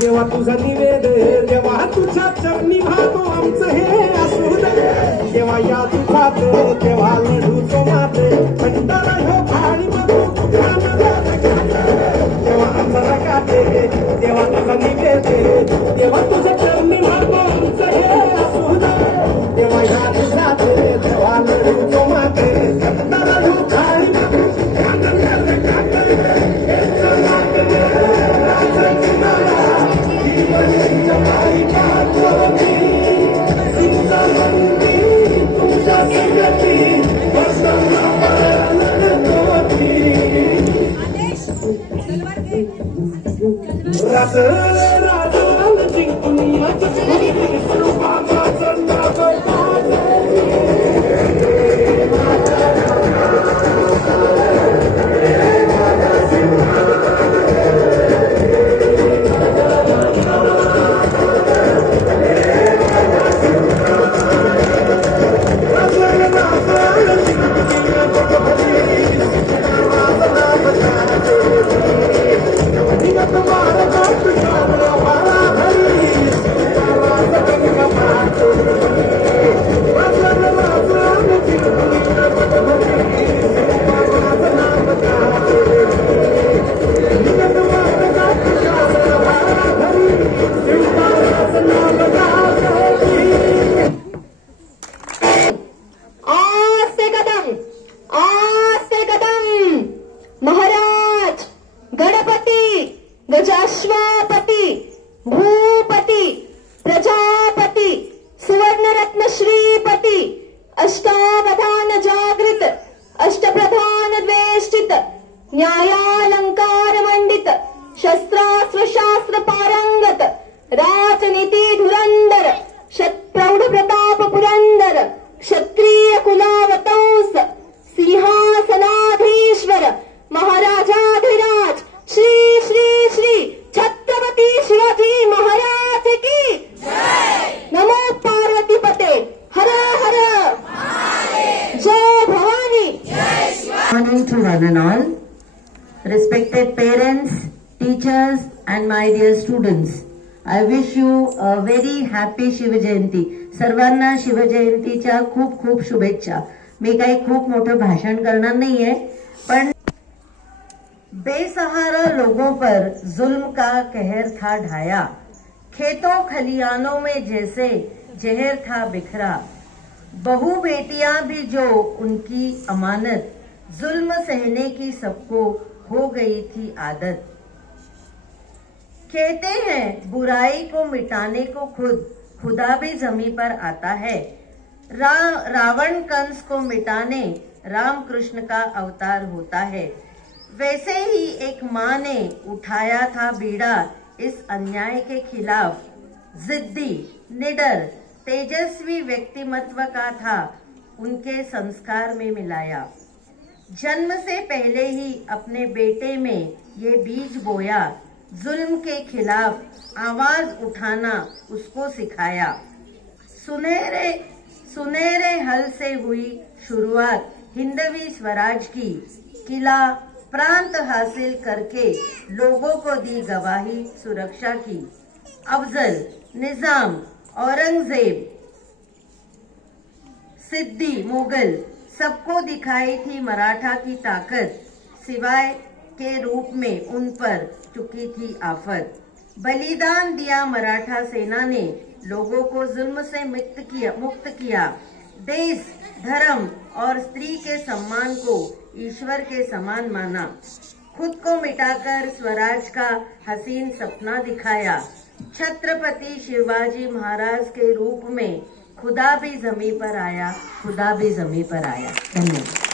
देवा तुझा निवेद देवा तुझ्या चरणी भातो आमचं हे असू दे देवा या तुझात तेव्हा लढू तो माते भंडारा ह्यो भाडी बघू देवा आमचा रकाते देवा तुझा निवेद देवा तुझ्या चरणी भातो आमचं हे असू दे देवा या तुझात तेव्हा लढू तो माते भंडारा ह्यो भाडी बघू गजाश्वापती भूपती प्रजापती सुवर्णरत्न श्रीपती अष्टावधान जागृत अष्टप्रधान द्वेष्टित न्यायालंकार मंडित शस्त्रास्त्र शास्त्र पारंगत राजनीती धुरंधर शतप्रौढ प्रताप पुरंदर क्षत्रिय कुलावतंस सिंहासनाधीश्वर महाराजाधिराज श्री श्री श्री छत्रपती शिवाजी महाराज की जय। नमो पार्वती पते हर हर जय Bhavani. Morning to one and all, respected parents, teachers and my dear students. I wish you a very happy Shiva Jayanti. सर्वांना शिव जयंतीच्या खूप खूप शुभेच्छा. मी काही खूप मोठं भाषण करणार नाहीये, पण बेसहारा लोगों पर जुल्म का कहर था ढाया, खेतों खलियानों में जैसे जहर था बिखरा, बहू बेटियां भी जो उनकी अमानत, जुल्म सहने की सबको हो गई थी आदत। कहते हैं बुराई को मिटाने को खुदा भी जमीन पर आता है, रावण कंस को मिटाने राम कृष्ण का अवतार होता है। वैसे ही एक माँ ने उठाया था बीड़ा इस अन्याय के खिलाफ, जिद्दी निडर तेजस्वी व्यक्तिमत्व का था उनके संस्कार में मिलाया। जन्म से पहले ही अपने बेटे में ये बीज बोया, जुल्म के खिलाफ आवाज उठाना उसको सिखाया। सुनहरे हल से हुई शुरुआत, हिंदवी स्वराज की किला प्रांत हासिल करके लोगों को दी गवाही सुरक्षा की। अफजल, निजाम, औरंगजेब, सिद्दी, मुगल सबको दिखाई थी मराठा की ताकत, सिवाय के रूप में उन पर चुकी थी आफत। बलिदान दिया मराठा सेना ने, लोगों को जुल्म से मुक्त किया। देश, धर्म और स्त्री के सम्मान को ईश्वर के समान माना। खुद को मिटाकर स्वराज का हसीन सपना दिखाया। छत्रपति शिवाजी महाराज के रूप में खुदा भी जमीन पर आया, खुदा भी जमीन पर आया। धन्यवाद।